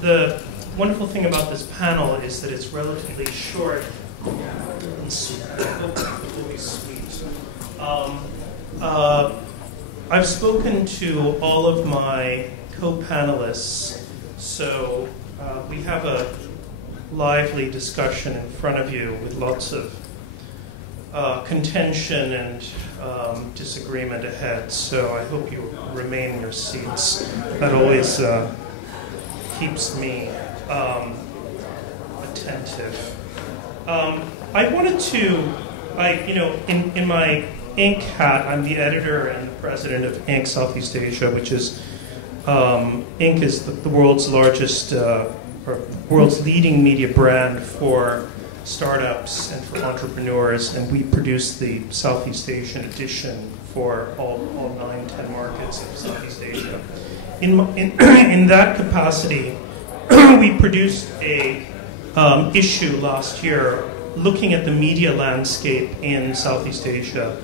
the wonderful thing about this panel is that it's relatively short and sweet. I've spoken to all of my co-panelists, so we have a lively discussion in front of you with lots of contention and disagreement ahead, so I hope you remain in your seats. That always keeps me attentive. I wanted to, in my Inc. hat, I'm the editor and president of Inc. Southeast Asia, which is, Inc. is the world's largest, or world's leading media brand for startups and for entrepreneurs, and we produce the Southeast Asian edition for all 9-10 markets of Southeast Asia. In that capacity, we produced a issue last year looking at the media landscape in Southeast Asia,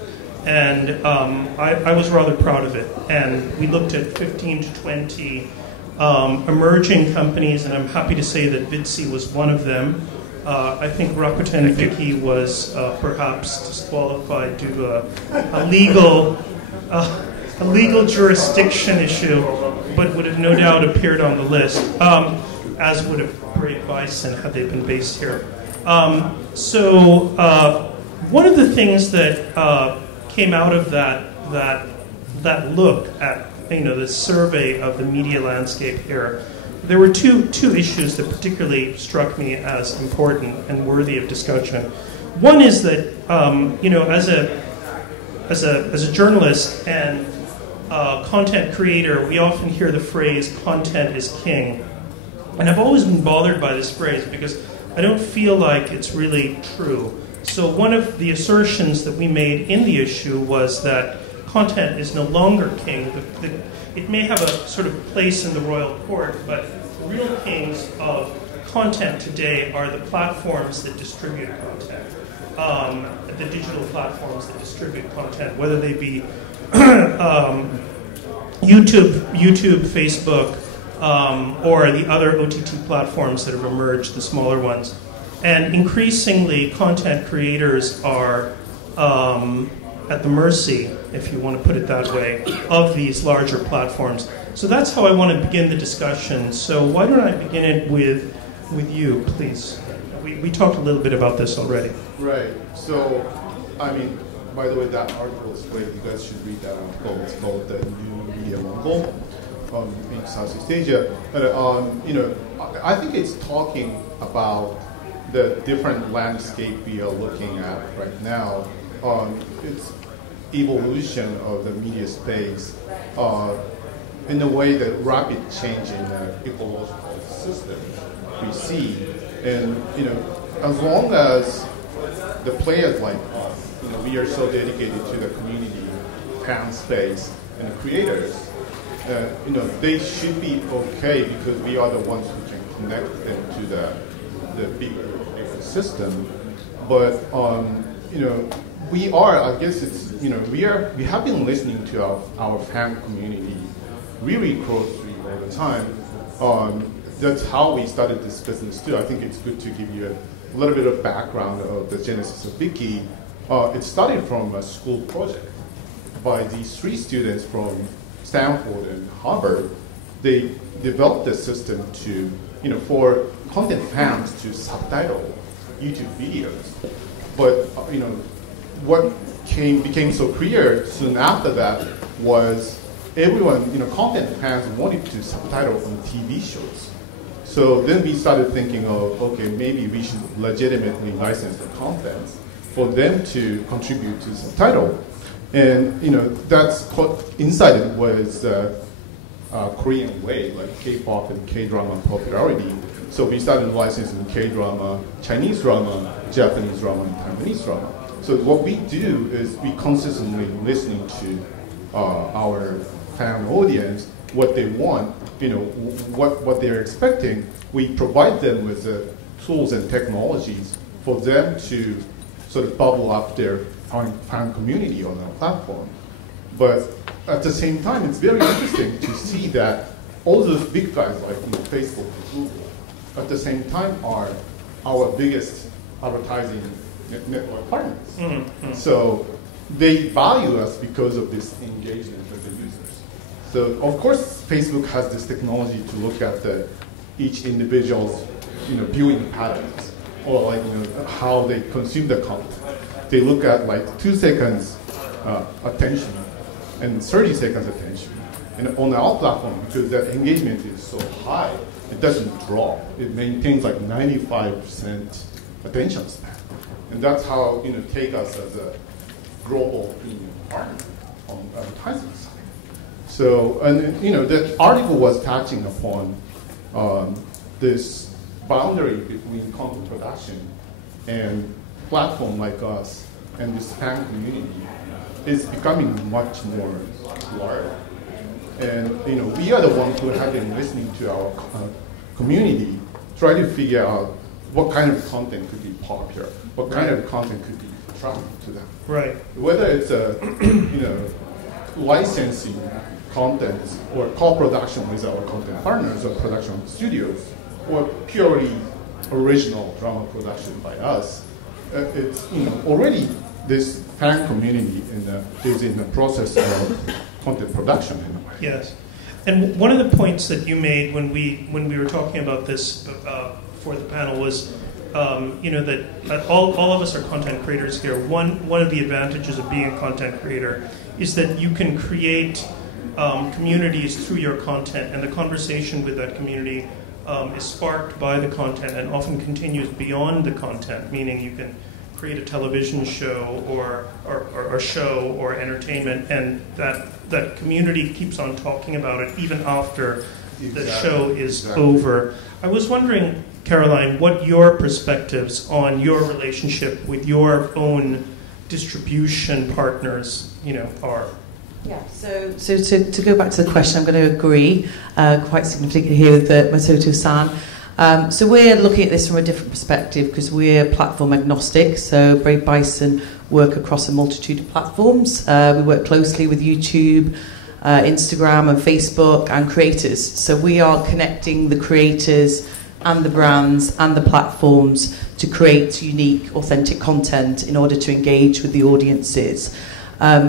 and I was rather proud of it. And we looked at 15 to 20 emerging companies, and I'm happy to say that Vidsi was one of them. I think Rakuten Viki was perhaps disqualified due to a legal jurisdiction issue, but would have no doubt appeared on the list, as would have Brave Bison had they been based here. So one of the things that came out of that look at the survey of the media landscape here, there were two issues that particularly struck me as important and worthy of discussion. One is that as a journalist and content creator, we often hear the phrase "content is king," and I've always been bothered by this phrase because I don't feel like it's really true. So one of the assertions that we made in the issue was that content is no longer king. It may have a sort of place in the royal court, but the real kings of content today are the platforms that distribute content, the digital platforms that distribute content, whether they be YouTube, Facebook, or the other OTT platforms that have emerged, the smaller ones. And increasingly, content creators are at the mercy, if you want to put it that way, of these larger platforms. So that's how I want to begin the discussion. So why don't I begin it with you, please? We talked a little bit about this already. Right. So, I mean, by the way, that article is great. You guys should read that article. It's called The New Media Mongol in Southeast Asia. I think it's talking about the different landscape we are looking at right now. It's evolution of the media space in a way that rapid change in the ecological system we see. And as long as the players like us, we are so dedicated to the community, fan space, and the creators, they should be okay because we are the ones who can connect them to the bigger system. But we are, I guess it's, we have been listening to our fan community really closely all the time. That's how we started this business too. I think it's good to give you a little bit of background of the genesis of Wiki. It started from a school project by these 3 students from Stanford and Harvard. They developed a system to, for content fans to subtitle YouTube videos. But what became so clear soon after that was everyone, content fans wanted to subtitle on TV shows. So then we started thinking of, okay, maybe we should legitimately license the content for them to contribute to subtitle. And that's what inside it was Korean way, like K-pop and K-drama popularity. So we started licensing K-drama, Chinese drama, Japanese drama, and Taiwanese drama. So what we do is we consistently listening to our fan audience, what they want, what they're expecting. We provide them with the tools and technologies for them to sort of bubble up their fan community on our platform. But at the same time, it's very interesting to see that all those big guys like Facebook and Google, at the same time, are our biggest advertising network partners. Mm-hmm. So they value us because of this engagement with the users. So of course, Facebook has this technology to look at each individual's viewing patterns, or like how they consume the content. They look at like 2 seconds attention and 30 seconds attention. And on our platform, because that engagement is so high, it doesn't drop. It maintains like 95% attention span. And that's how take us as a global partner on the advertising side. So, and that article was touching upon this boundary between content production and platform like us and this fan community is becoming much more blurred. And we are the ones who have been listening to our community, try to figure out what kind of content could be popular, what kind of content could be attractive to them. Right. Whether it's a licensing content or co-production with our content partners or production studios, or purely original drama production by us, it's already this fan community is in the process of content production in a way. Yes, and one of the points that you made when we were talking about this for the panel was, that all of us are content creators here. One of the advantages of being a content creator is that you can create communities through your content, and the conversation with that community is sparked by the content and often continues beyond the content, meaning you can create a television show or show or entertainment, and that community keeps on talking about it even after the show is over. I was wondering, Caroline, what your perspectives on your relationship with your own distribution partners, are. Yeah, so to go back to the question, I'm going to agree quite significantly here with Masato-san. So we're looking at this from a different perspective because we're platform agnostic. So Brave Bison work across a multitude of platforms. We work closely with YouTube, Instagram and Facebook and creators. So we are connecting the creators and the brands and the platforms to create unique, authentic content in order to engage with the audiences.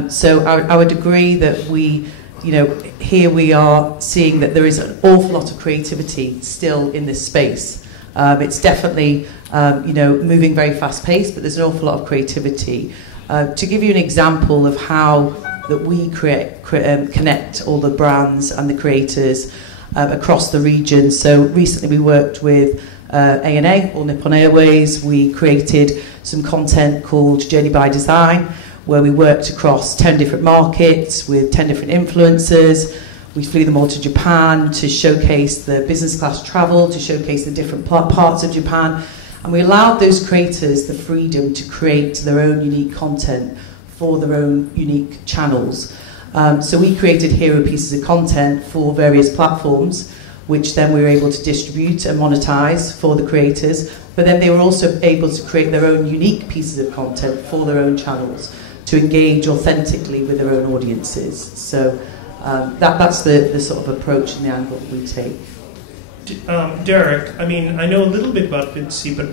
So I would agree that we, here we are seeing that there is an awful lot of creativity still in this space. It's definitely, moving very fast-paced, but there's an awful lot of creativity. To give you an example of how that we connect all the brands and the creators across the region. So recently we worked with ANA, All Nippon Airways. We created some content called Journey by Design, where we worked across 10 different markets with 10 different influencers. We flew them all to Japan to showcase the business class travel, to showcase the different parts of Japan. And we allowed those creators the freedom to create their own unique content for their own unique channels. So we created hero pieces of content for various platforms, which then we were able to distribute and monetize for the creators. But then they were also able to create their own unique pieces of content for their own channels to engage authentically with their own audiences. So that's the sort of approach and the angle that we take. Derek, I mean, I know a little bit about Vidsy, but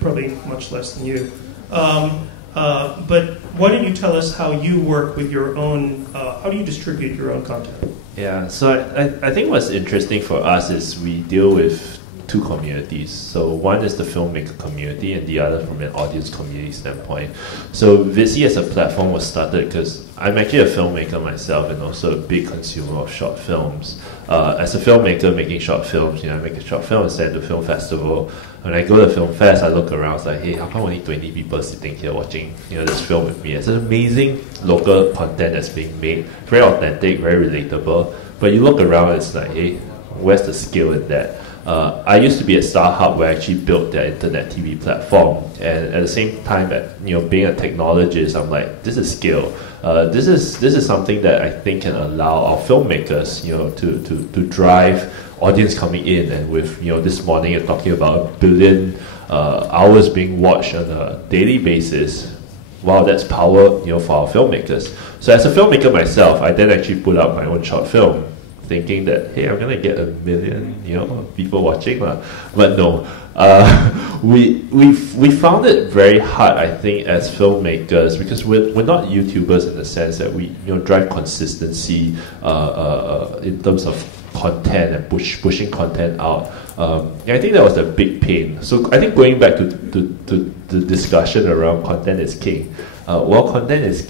probably much less than you. But why don't you tell us how you work with your own, how do you distribute your own content? Yeah, so I think what's interesting for us is we deal with two communities. So one is the filmmaker community and the other from an audience community standpoint. So Vidsy as a platform was started because I'm actually a filmmaker myself and also a big consumer of short films. As a filmmaker making short films, I make a short film and send to a film festival. When I go to Film Fest, I look around, it's like, hey, how come only 20 people sitting here watching this film with me? It's an amazing local content that's being made, very authentic, very relatable. But you look around, it's like, hey, where's the skill in that? I used to be at StarHub where I actually built their internet TV platform, and at the same time, being a technologist, I'm like, this is skill. This is something that I think can allow our filmmakers, to drive audience coming in. And with this morning you're talking about 1 billion hours being watched on a daily basis. Wow, that's power, for our filmmakers. So as a filmmaker myself, I then actually put out my own short film thinking that, hey, I'm gonna get 1 million, people watching, but no. We found it very hard, I think, as filmmakers, because we're not YouTubers in the sense that we drive consistency in terms of content and pushing content out. I think that was the big pain. So I think going back to the discussion around content is king. Well, content is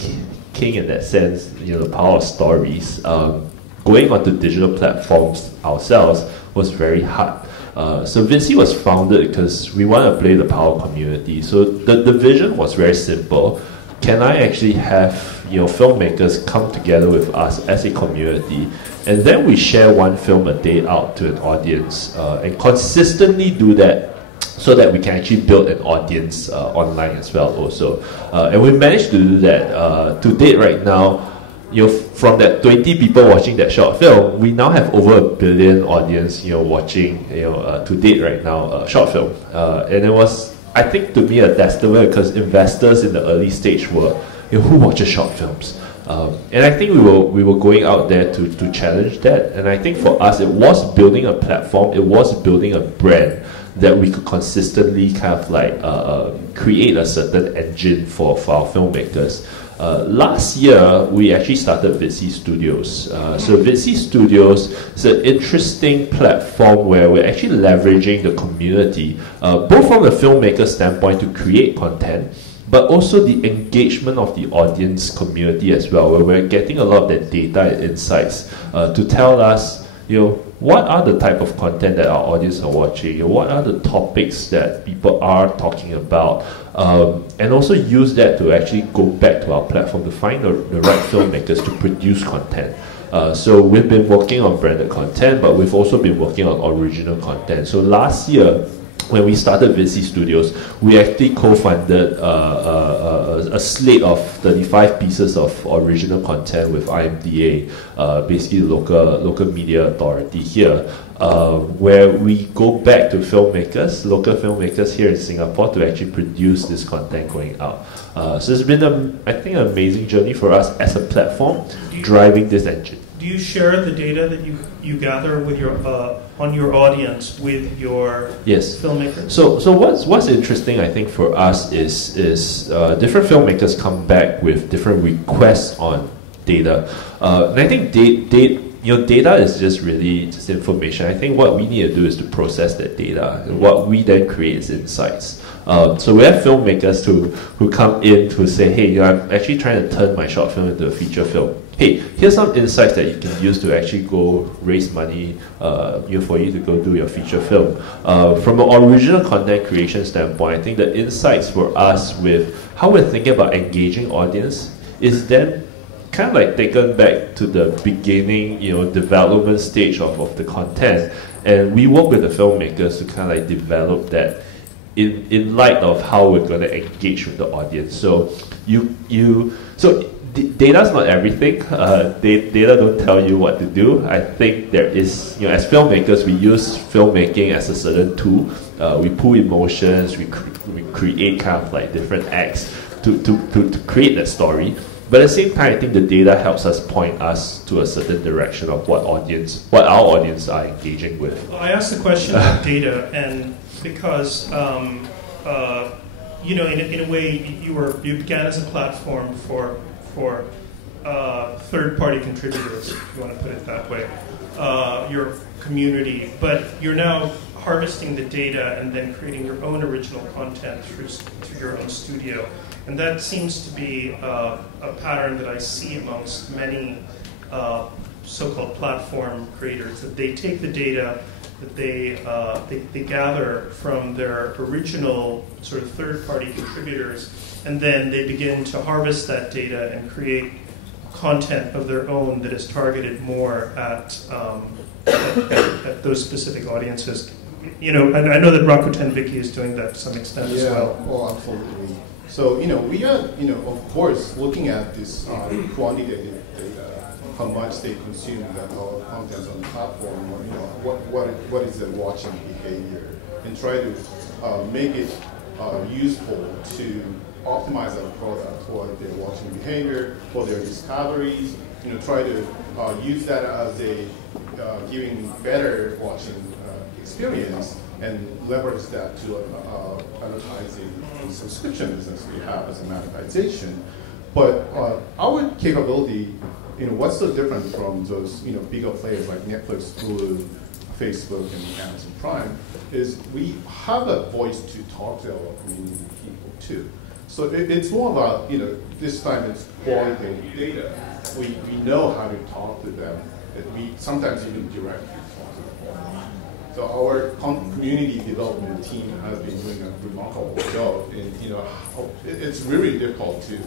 king in that sense, the power of stories. Going onto digital platforms ourselves was very hard. So Vinci was founded because we want to play the power community. So the vision was very simple. Can I actually have filmmakers come together with us as a community, and then we share one film a day out to an audience, and consistently do that, so that we can actually build an audience online as well also. And we managed to do that. To date right now, from that 20 people watching that short film, we now have over 1 billion audience watching to date right now short film. And it was, I think, to me a testament, because investors in the early stage were, who watches short films? And I think we were going out there to challenge that. And I think for us, it was building a platform, it was building a brand that we could consistently kind of like create a certain engine for our filmmakers. Last year, we actually started Vitsi Studios. So Vitsi Studios is an interesting platform where we're actually leveraging the community, both from the filmmaker standpoint to create content, but also the engagement of the audience community as well, where we're getting a lot of that data and insights to tell us, what are the type of content that our audience are watching? What are the topics that people are talking about? And also use that to actually go back to our platform to find the right filmmakers to produce content. So we've been working on branded content, but we've also been working on original content. So last year, when we started Vinci Studios, we actually co-funded a slate of 35 pieces of original content with IMDA, basically the local media authority here, where we go back to filmmakers, local filmmakers here in Singapore, to actually produce this content going out. So it's been, I think, an amazing journey for us as a platform driving this engine. Do you share the data that you gather with your on your audience with your filmmakers? So what's interesting, I think, for us is different filmmakers come back with different requests on data, and I think data is just really just information. I think what we need to do is to process that data, and what we then create is insights. So we have filmmakers who come in to say, hey, I'm actually trying to turn my short film into a feature film. Hey, here's some insights that you can use to actually go raise money for you to go do your feature film. From an original content creation standpoint, I think the insights for us with how we're thinking about engaging audience is then kind of like taken back to the beginning, development stage of the content, and we work with the filmmakers to kind of like develop that in light of how we're going to engage with the audience. So data is not everything. Data don't tell you what to do. I think there is, as filmmakers, we use filmmaking as a certain tool. We pull emotions, we create kind of like different acts to create that story. But at the same time, I think the data helps us point us to a certain direction of what our audience are engaging with. Well, I asked the question about data, and because in a way you began as a platform for third-party contributors, if you want to put it that way, your community, but you're now harvesting the data and then creating your own original content through your own studio. And that seems to be a pattern that I see amongst many so-called platform creators, that they take the data that they gather from their original sort of third-party contributors, and then they begin to harvest that data and create content of their own that is targeted more at those specific audiences. And I know that Rakuten Viki is doing that to some extent as well. Yeah, well, absolutely. So, we are, of course, looking at this quantitative data, how much they consume that our content on the platform, or, what is their watching behavior, and try to make it useful to optimize our product for their watching behavior, for their discoveries. Try to use that as a giving better watching experience and leverage that to advertising subscription business we have as a monetization. But our capability, what's so different from those bigger players like Netflix, Hulu, Facebook, and Amazon Prime, is we have a voice to talk to our community people too. So it's more about, this time it's qualitative data. We know how to talk to them. We sometimes even directly talk to them. So our community development team has been doing a remarkable job. And it's really difficult to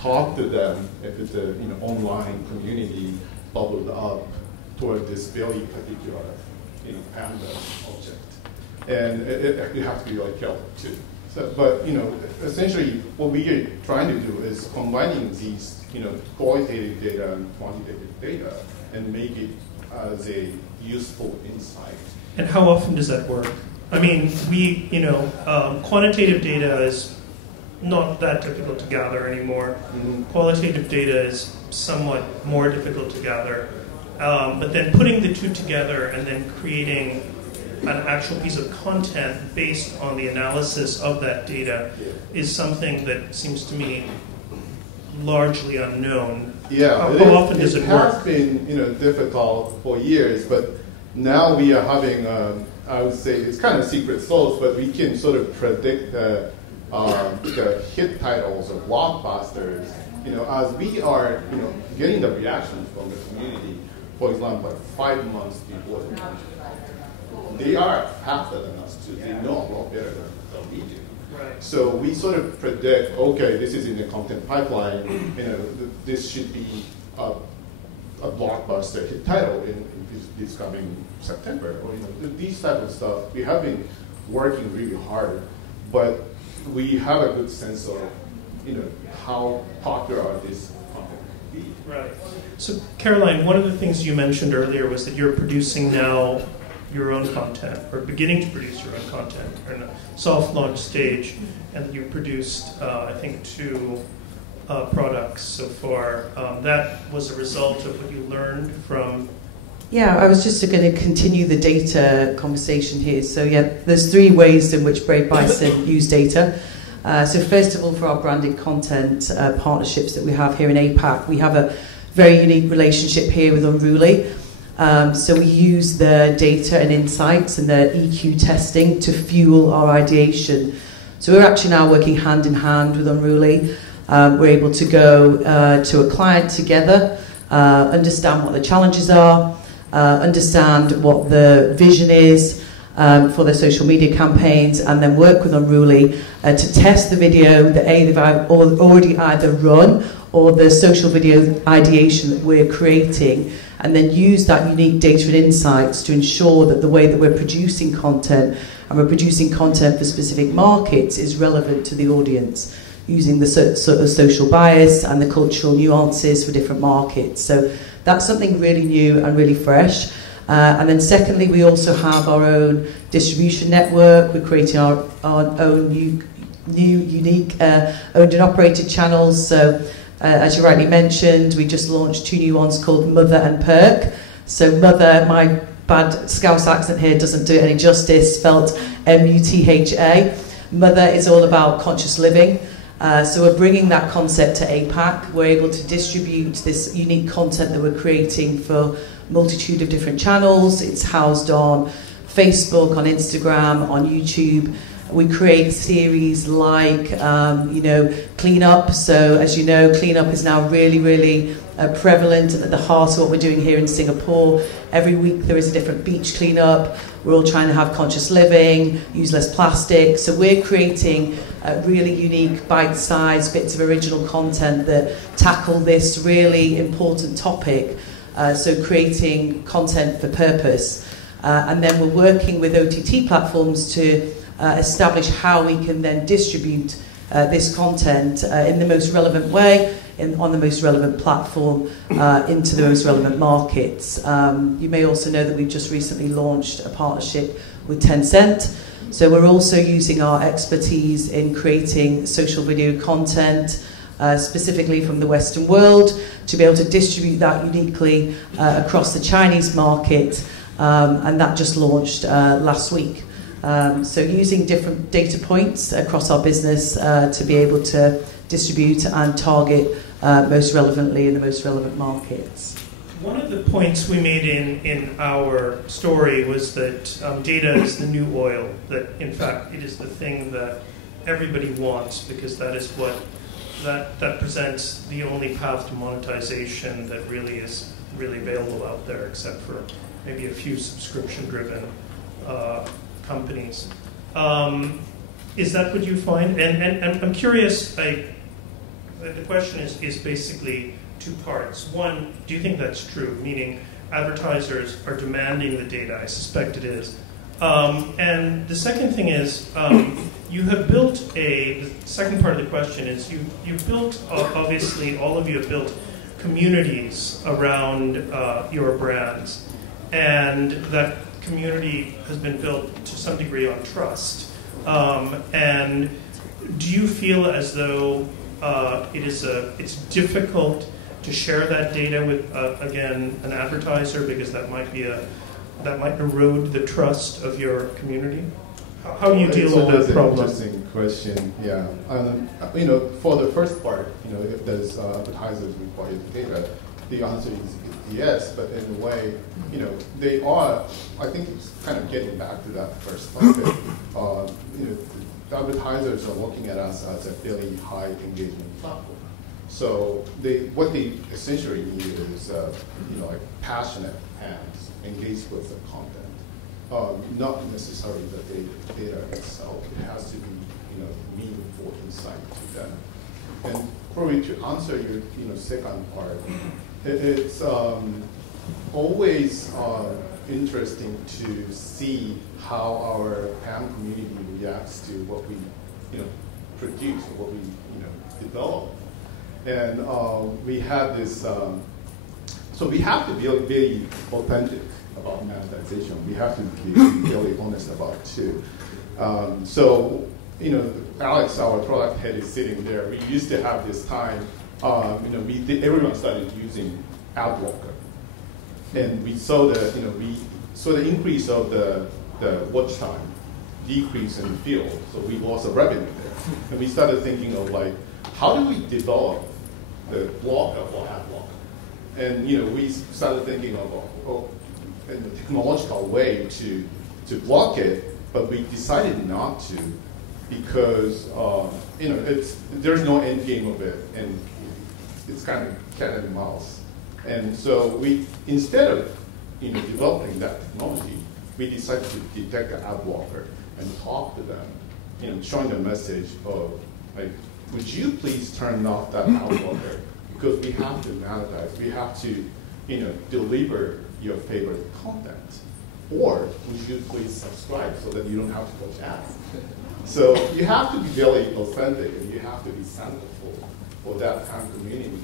talk to them if it's an online community bubbled up toward this very particular Panda object. And you have to be really careful too. So, but essentially what we are trying to do is combining these qualitative data and quantitative data and make it as a useful insight. And how often does that work? I mean, quantitative data is not that difficult to gather anymore. Mm-hmm. Qualitative data is somewhat more difficult to gather. But then putting the two together and then creating an actual piece of content based on the analysis of that data is something that seems to me largely unknown. Yeah, how often does it work? It has been difficult for years, but now we are having, I would say, it's kind of secret sauce, but we can sort of predict the hit titles or blockbusters. As we are getting the reactions from the community, for example, like 5 months before the launch. They are faster than us too. They know a lot better than we do. Right. So we sort of predict, okay, this is in the content pipeline. This should be a blockbuster hit title in this coming September. Or these type of stuff. We have been working really hard, but we have a good sense of how popular this content can be. Right. So Caroline, one of the things you mentioned earlier was that you're producing now your own content, or beginning to produce your own content, or in a soft launch stage, and you produced, I think, 2 products so far. That was a result of what you learned from... Yeah, I was just going to continue the data conversation here. So yeah, there's 3 ways in which Brave Bison use data. So first of all, for our branded content partnerships that we have here in APAC, we have a very unique relationship here with Unruly. So we use the data and insights and the EQ testing to fuel our ideation. So we're actually now working hand in hand with Unruly. We're able to go to a client together, understand what the challenges are, understand what the vision is for their social media campaigns, and then work with Unruly to test the video that they've already either run or the social video ideation that we're creating, and then use that unique data and insights to ensure that the way that we're producing content, and we're producing content for specific markets, is relevant to the audience, using the sort of social bias and the cultural nuances for different markets. So that's something really new and really fresh. And then secondly, we also have our own distribution network. We're creating our own new unique owned and operated channels. So as you rightly mentioned, we just launched 2 new ones called Mother and Perk. So Mother, my bad Scouse accent here doesn't do it any justice, spelt M-U-T-H-A. Mother is all about conscious living. So we're bringing that concept to APAC. We're able to distribute this unique content that we're creating for a multitude of different channels. It's housed on Facebook, on Instagram, on YouTube. We create series like, Clean Up. So as you know, Clean Up is now really, really prevalent and at the heart of what we're doing here in Singapore. Every week there is a different beach cleanup. We're all trying to have conscious living, use less plastic. So we're creating really unique bite-sized bits of original content that tackle this really important topic. So creating content for purpose. And then we're working with OTT platforms to establish how we can then distribute this content in the most relevant way, on the most relevant platform, into the most relevant markets. You may also know that we've just recently launched a partnership with Tencent. So we're also using our expertise in creating social video content, specifically from the Western world, to be able to distribute that uniquely across the Chinese market, and that just launched last week. So using different data points across our business to be able to distribute and target most relevantly in the most relevant markets. One of the points we made in our story was that data is the new oil, that in fact it is the thing that everybody wants, because that is what that presents the only path to monetization that really is really available out there, except for maybe a few subscription-driven companies. Is that what you find? And I'm curious, the question is basically two parts. One, do you think that's true? Meaning advertisers are demanding the data. I suspect it is. And the second thing is, you have built the second part of the question is you've built, obviously all of you have built communities around your brands. And that community has been built to some degree on trust. And do you feel as though it's difficult to share that data with, again, an advertiser, because that might erode the trust of your community? How do you deal with that problem? It's an interesting question. Yeah, for the first part, if there's advertisers require data, the answer is yes. But in a way, they are. I think it's kind of getting back to that first topic. The advertisers are looking at us as a fairly high engagement platform. So what they essentially need is like passionate fans engaged with the content, not necessarily the data itself. It has to be meaningful insight to them. And probably to answer your second part, it's always interesting to see how our fan community reacts to what we produce or what we develop. And we have this, so we have to be very authentic about monetization. We have to be really honest about it too. So, Alex, our product head, is sitting there. We used to have this time, everyone started using ad blocker. And we saw the increase of the watch time, decrease in the field. So we lost a revenue there. And we started thinking of how do we develop the blocker for ad blocker? And we started thinking of a technological way to block it, but we decided not to because there's no end game of it, and it's kind of cat and mouse. And so instead of developing that technology, we decided to detect the ad blocker and talk to them, showing the message of would you please turn off that ad blocker, because we have to monetize, we have to deliver your favorite content, or would you please subscribe so that you don't have to watch ads. So you have to be very authentic, and you have to be centerful for that fan community.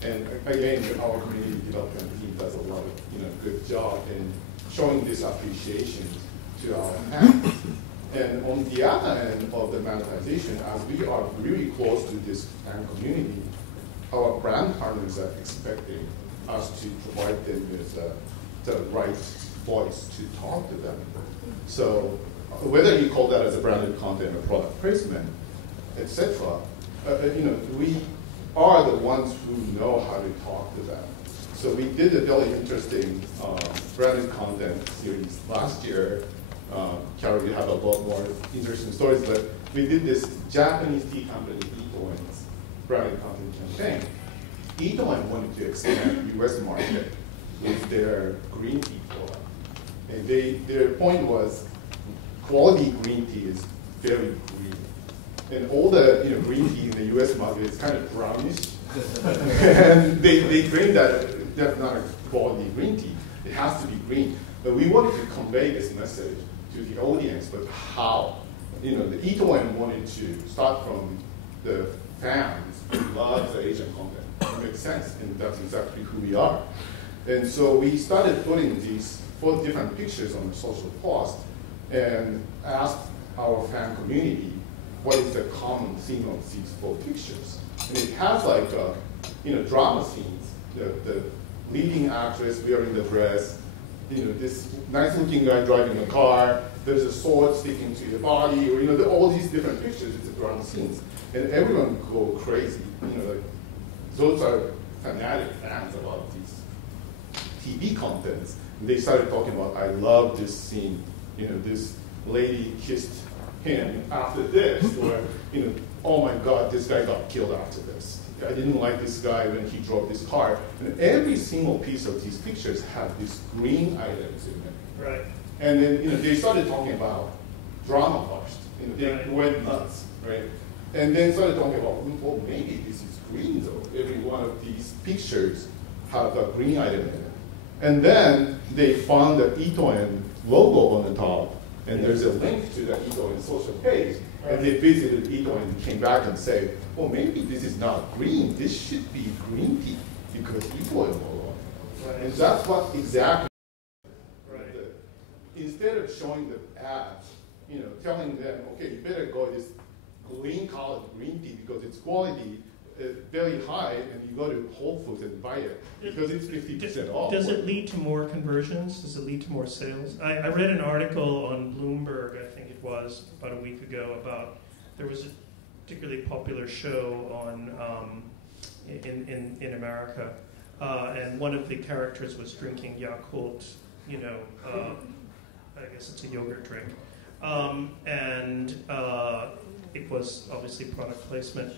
And again, our community development team does a lot of good job in showing this appreciation to our fans. And on the other end of the monetization, as we are really close to this fan community, our brand partners are expecting us to provide them with the right voice to talk to them. So whether you call that as a branded content or product placement, etc., we are the ones who know how to talk to them. So we did a very interesting branded content series last year. Carol, you have a lot more interesting stories, but we did this Japanese tea company, Itoen's branded content campaign. Itoen wanted to expand the US market with their green tea product. And their point was quality green tea is very green. And all the green tea in the US market is kind of brownish. And they claim that that's not a quality green tea. It has to be green. But we wanted to convey this message to the audience, but how? The Itoen wanted to start from the fans who love the Asian content. It makes sense, and that's exactly who we are. And so we started putting these 4 different pictures on the social post and asked our fan community, what is the common theme of these 4 pictures. And it has like, drama scenes. The leading actress wearing the dress, this nice-looking guy driving a car, there's a sword sticking to your body, or, all these different pictures, it's a drama scenes. And everyone go crazy, those are fanatic fans about these TV contents. And they started talking about, I love this scene, this lady kissed him after this, or, oh my God, this guy got killed after this. I didn't like this guy when he drove this car. And every single piece of these pictures have these green items in them. Right. And then, they started talking about drama first. They went nuts, right? And then started talking about, well, maybe this is green though. Every one of these pictures have a green item in it. And then they found the Itoen logo on the top, and there's a link to the Itoen social page. And they visited Itoen and came back and said, well, maybe this is not green. This should be green tea because Itoen logo. Right. And that's what exactly. Right. Instead of showing the ads, telling them, okay, you better go this green colored green tea because its quality is very high, and you go to Whole Foods and buy it because it's 50% off. Does it lead to more conversions? Does it lead to more sales? I read an article on Bloomberg, I think it was, about a week ago, about there was a particularly popular show on in America, and one of the characters was drinking Yakult, I guess it's a yogurt drink, and it was obviously product placement.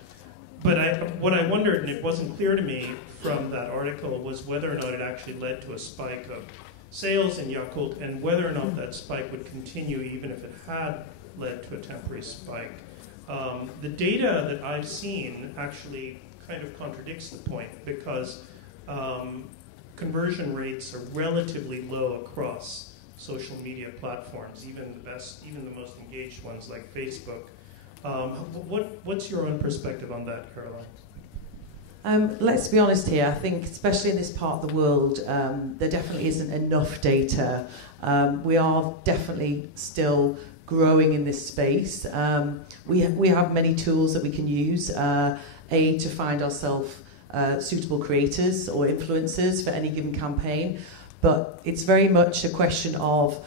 But what I wondered, and it wasn't clear to me from that article, was whether or not it actually led to a spike of sales in Yakult, and whether or not that spike would continue even if it had led to a temporary spike. The data that I've seen actually kind of contradicts the point, because conversion rates are relatively low across social media platforms, even the most engaged ones like Facebook. What's your own perspective on that, Caroline? Let's be honest here. I think, especially in this part of the world, there definitely isn't enough data. We are definitely still growing in this space. We have many tools that we can use, to find ourselves suitable creators or influencers for any given campaign. But it's very much a question of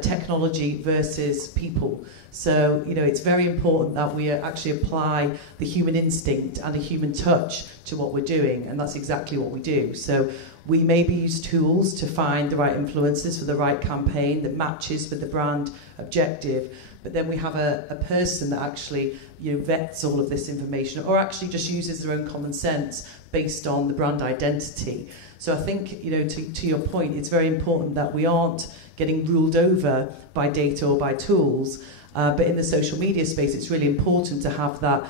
technology versus people. So, it's very important that we actually apply the human instinct and a human touch to what we're doing, and that's exactly what we do. So we maybe use tools to find the right influencers for the right campaign that matches with the brand objective, but then we have a person that actually vets all of this information, or actually just uses their own common sense based on the brand identity. So I think, to your point, it's very important that we aren't getting ruled over by data or by tools, but in the social media space, it's really important to have that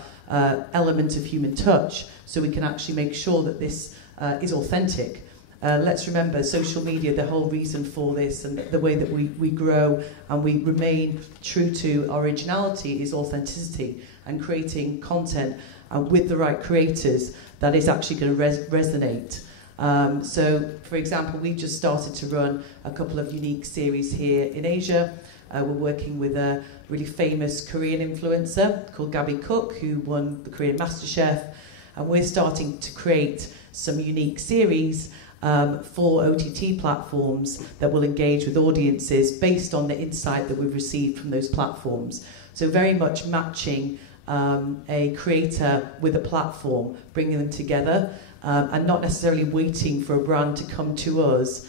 element of human touch so we can actually make sure that this is authentic. Let's remember, social media, the whole reason for this and the way that we grow and we remain true to our originality is authenticity, and creating content with the right creators that is actually going to resonate. So, for example, we just started to run a couple of unique series here in Asia. We're working with a really famous Korean influencer called Gabby Cook, who won the Korean MasterChef, and we're starting to create some unique series for OTT platforms that will engage with audiences based on the insight that we've received from those platforms. So very much matching a creator with a platform, bringing them together, and not necessarily waiting for a brand to come to us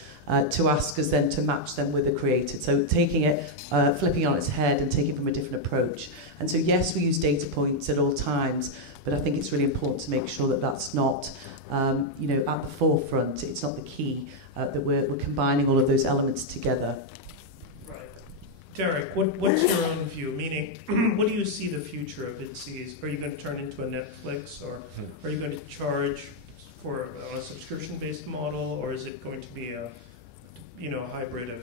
to ask us then to match them with a creator. So taking it, flipping it on its head and taking it from a different approach. And so yes, we use data points at all times, but I think it's really important to make sure that that's not at the forefront. It's not the key, that we're combining all of those elements together. Right. Derek, what's your own view? Meaning, what do you see the future of VidSeas? Are you going to turn into a Netflix, or are you going to charge for a subscription-based model, or is it going to be a hybrid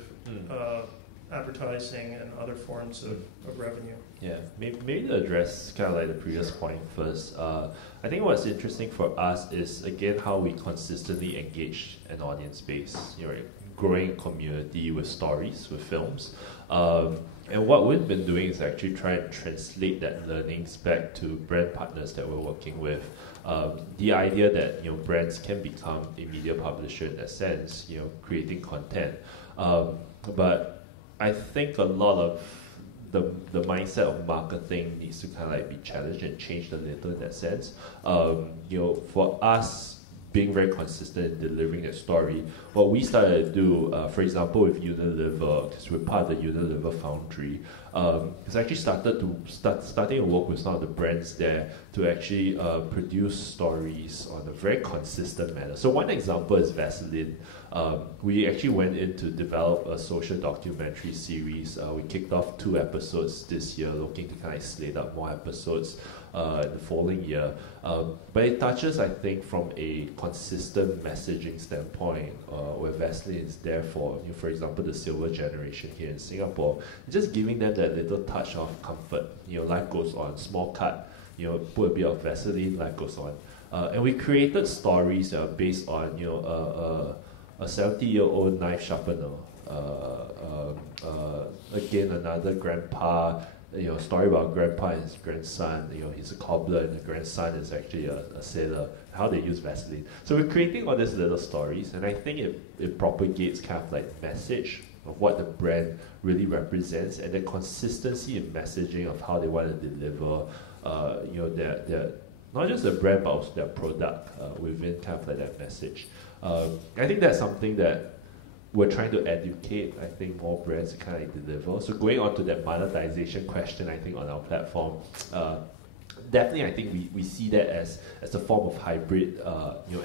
of advertising and other forms of revenue? Yeah, maybe to address kind of like the previous point first. I think what's interesting for us is, again, how we consistently engage an audience base, growing community with stories, with films. And what we've been doing is actually try and translate that learnings back to brand partners that we're working with. The idea that brands can become a media publisher in that sense, creating content. But I think a lot of the mindset of marketing needs to kind of like be challenged and changed a little in that sense. For us, being very consistent in delivering that story, what we started to do, for example, with Unilever, because we're part of the Unilever Foundry, is actually starting to work with some of the brands there to actually produce stories on a very consistent manner. So one example is Vaseline. We actually went in to develop a social documentary series. We kicked off 2 episodes this year, looking to kind of slate up more episodes in the following year. But it touches, I think, from a consistent messaging standpoint, where Vaseline is there for example, the silver generation here in Singapore, just giving them that little touch of comfort. Life goes on, small cut, put a bit of Vaseline, life goes on. And we created stories that are based on, a 70-year-old knife sharpener. Again, another grandpa, story about grandpa and his grandson. He's a cobbler and the grandson is actually a sailor. How they use Vaseline. So we're creating all these little stories, and I think it propagates kind of like message of what the brand really represents, and the consistency in messaging of how they want to deliver, their not just the brand but also their product within kind of like that message. I think that's something that we're trying to educate, I think, more brands to kind of like deliver. So going on to that monetization question, I think on our platform, definitely I think we see that as a form of hybrid,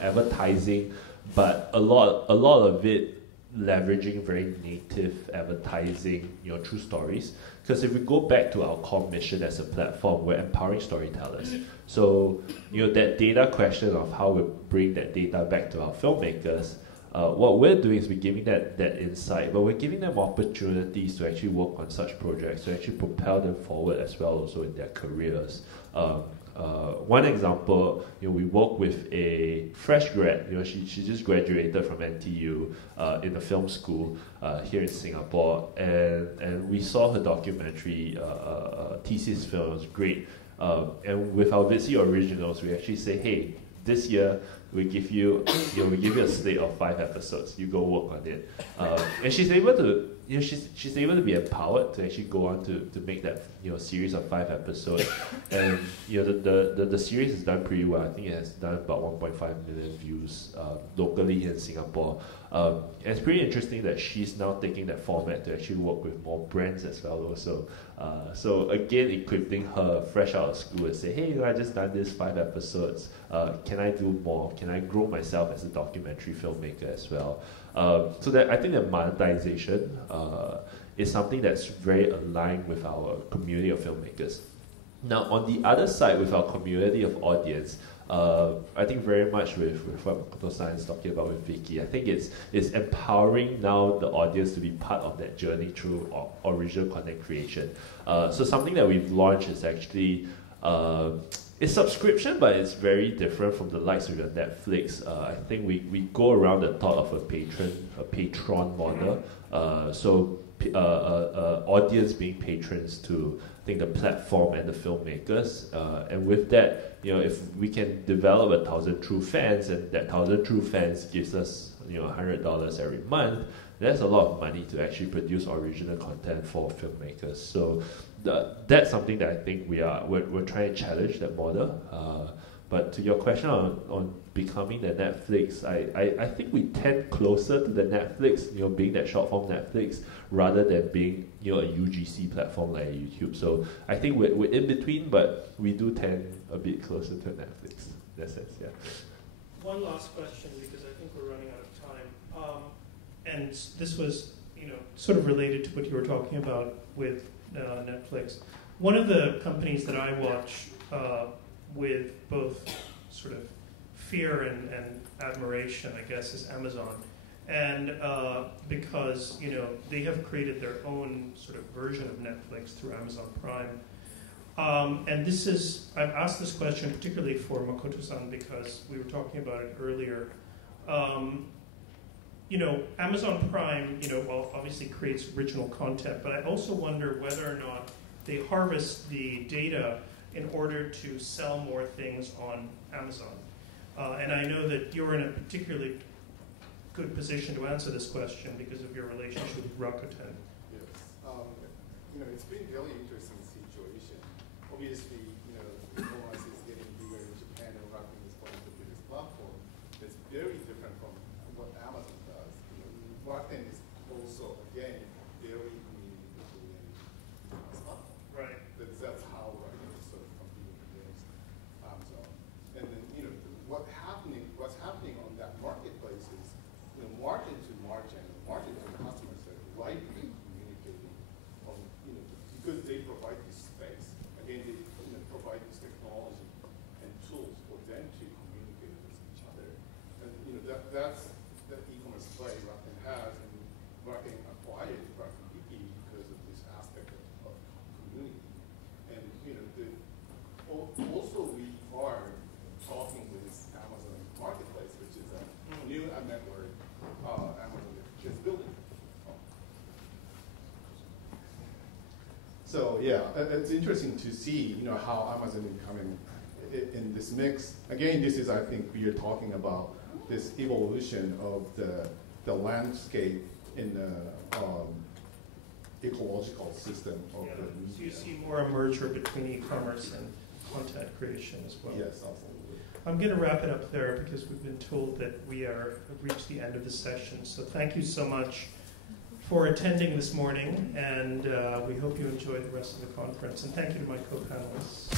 advertising, but a lot of it leveraging very native advertising, through stories. Because if we go back to our core mission as a platform, we're empowering storytellers. So, that data question of how we bring that data back to our filmmakers, what we're doing is we're giving that insight, but we're giving them opportunities to actually work on such projects, to actually propel them forward as well also in their careers. One example, we work with a fresh grad. She just graduated from NTU in the film school here in Singapore, and we saw her documentary thesis film. It was great. And with our Vitsi originals, we actually say, hey, this year we give you a slate of 5 episodes. You go work on it, and she's able to. She's able to be empowered to actually go on to make that series of 5 episodes, and the series is done pretty well. I think it has done about 1.5 million views locally here in Singapore. And it's pretty interesting that she's now taking that format to actually work with more brands as well. Also, so again, equipping her fresh out of school and say, hey, I just done this 5 episodes. Can I do more? Can I grow myself as a documentary filmmaker as well? So that I think that monetization is something that's very aligned with our community of filmmakers. Now, on the other side, with our community of audience, I think very much with what Makoto-san is talking about with Vicky, I think it's empowering now the audience to be part of that journey through original content creation. So something that we've launched is actually it's subscription, but it's very different from the likes of your Netflix. I think we go around the thought of a patron model. So audience being patrons to, I think, the platform and the filmmakers. And with that, if we can develop 1,000 true fans, and that 1,000 true fans gives us $100 every month, that's a lot of money to actually produce original content for filmmakers. So that's something that I think we're trying to challenge that model. But to your question on becoming the Netflix, I think we tend closer to the Netflix, being that short form Netflix, rather than being a UGC platform like YouTube. So I think we're in between, but we do tend a bit closer to Netflix in that sense. Yeah. One last question, because I think we're running out of time. And this was, sort of related to what you were talking about with Netflix. One of the companies that I watch with both sort of fear and admiration, I guess, is Amazon. And because, they have created their own sort of version of Netflix through Amazon Prime. And I've asked this question particularly for Makoto-san because we were talking about it earlier. Amazon Prime, well, obviously creates original content, but I also wonder whether or not they harvest the data in order to sell more things on Amazon. And I know that you're in a particularly good position to answer this question because of your relationship with Rakuten. Yes. It's been a really interesting situation. Obviously, e-commerce is getting bigger in Japan and Rakuten is one of the biggest platform. It's very different from what Amazon does. Rakuten is also, again, very community-oriented platform. Right. That's how Rakuten is sort of competing against Amazon. And then, what's happening on that marketplace is, margin to customers are widely communicating on, because they provide this space. Again, they provide this technology and tools for them to communicate with each other. And that's the e-commerce play Rakuten has, and Rakuten acquired Rakuten Wiki because of this aspect of community. And also we are talking with Amazon Marketplace, which is a new network Amazon is building. So yeah, it's interesting to see how Amazon is coming in this mix. Again, this is, I think, we are talking about this evolution of the landscape in the ecological system of the media. So you see more a merger between e-commerce and content creation as well. Yes, absolutely. I'm going to wrap it up there because we've been told that we have reached the end of the session. So thank you so much for attending this morning, and we hope you enjoy the rest of the conference. And thank you to my co-panelists.